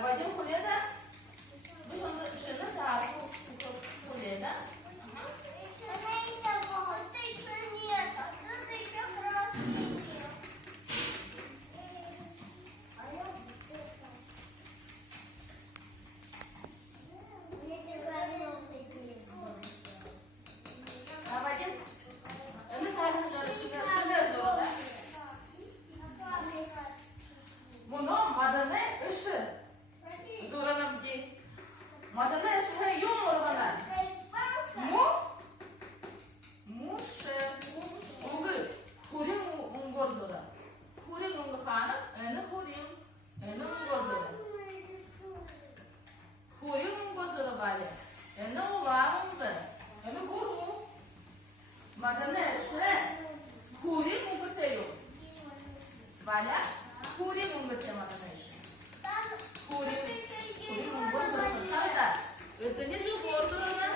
Вадим Хуледа. Вы что, жена сразу Хуледа? Валя, курим умбетем аданайши. Курим умбетем. Когда? Это не зубордурна.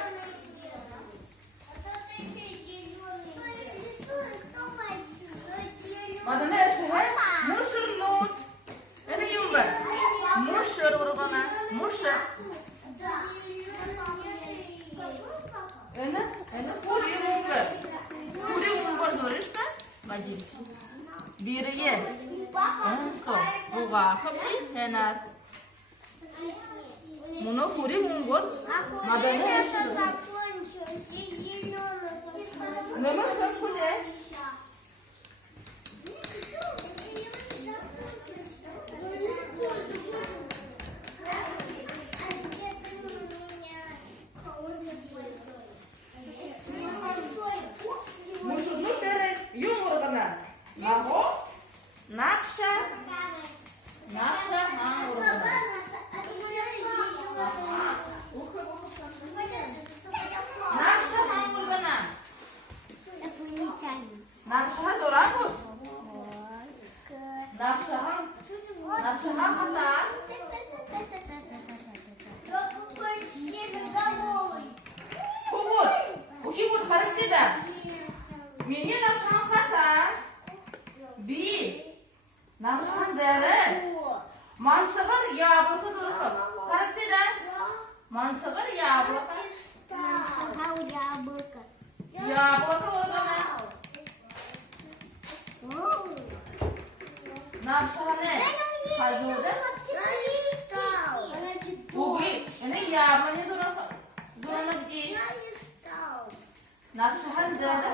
Аданайши, мушер нут. Это юмба. Мушер урбана. Мушер. Это курим умбет. Курим умбетем, что? Вадим. Бирге. Со, уга, хапти, хенар. Муно кури мунгор, мадане ашиду. Нема хапуле. Мушудну перед юморгана. Наго? Накша. Накша урбана. Накша урбана. Накша зорагу. Накша хата. Кубут. Ухибут характеда. Мені накша хата. Би. Накшан дәрі. Мансығыр яблоқы зорқы. Қараптеда? Мансығыр яблоқы. Яблоқы орғаны. Накшаны. Қажуды? Уғи. Әне яблоны зорқы. Зораны бі. Накшан дәрі.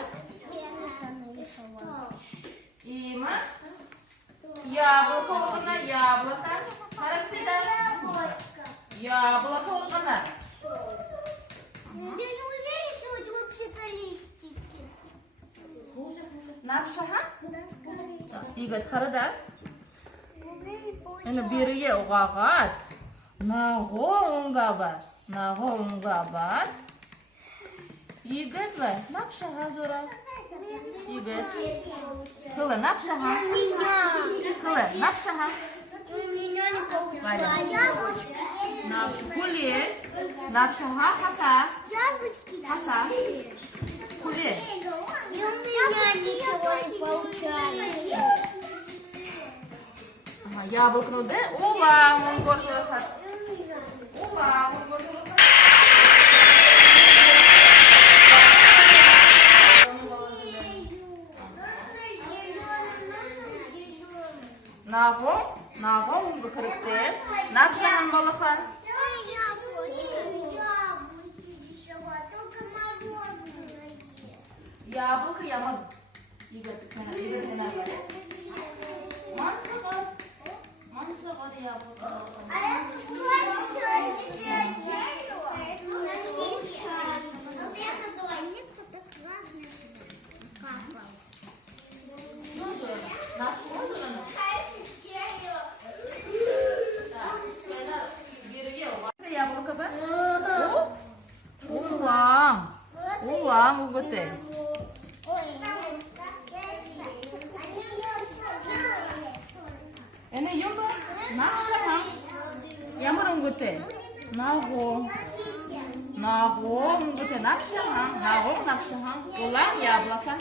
Има. Яблоко орғана, яблоко. Қараптеда? Яблоко орғана. Я не уверена, что это вообще-то листики. Накшаға? Игат қарада? Әні беріге ұғағат. Нағо оңға бар. Нағо оңға бар. Игат бар. Накшаға зора. Игат. Кылы, накшаға. Кылы, накшаға. У меня не получилось. Яблочки. Накшы куле. Накшаға хата. Яблочки. Хата. Куле. И у меня ничего не получается. Яблокны де? Ола, оңғыр зорқат. Ола, оңғыр зорқат. Нағо оңғы кірікті. Накшаның балыға. Яблоко ямад. Игатына бар. Мансығыр яблоко. А это яблоко бар? Улам, уготе. Эне юмба? Накшаға. Ямар уготе? Нағо. Нағо уготе. Накшаға. Нағо накшаға. Улам яблоко.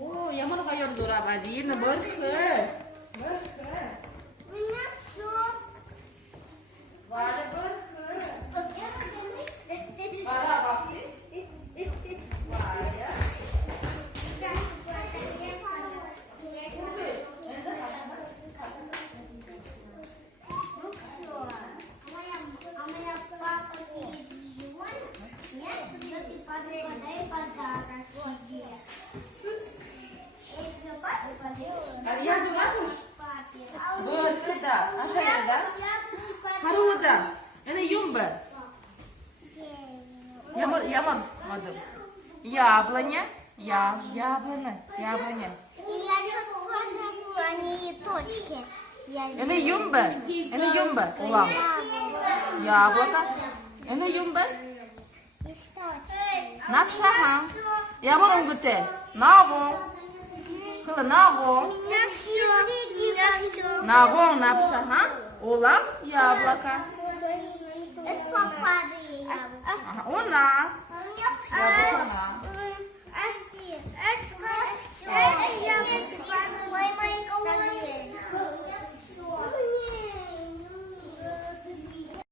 О, ямар ғайыр зора ба. Дейіні бұрқы. У меня все. Валя быркы. Бара бакты. Валя. Ну все. А моя папа едет живой. Нет, придет и подай подарок тебе. Если папе подарок. Я зубатуш. Папе. А у Быркы да. Aşağıya da. Harun Harula. Ene yumbe. Ямаdım. Яблоня. Яблоня. Яблоня. И я что-то тоже, они точки. Ene yumbe. Ene yumbe. Ulan. Яблоко. Ene yumbe. Напшаха. Ямарım güte. Nabon. Kılı nabon. У меня все. Nabon напшаха. Ulan яблоко. Это попадает яблоко. Aha, ona. А у меня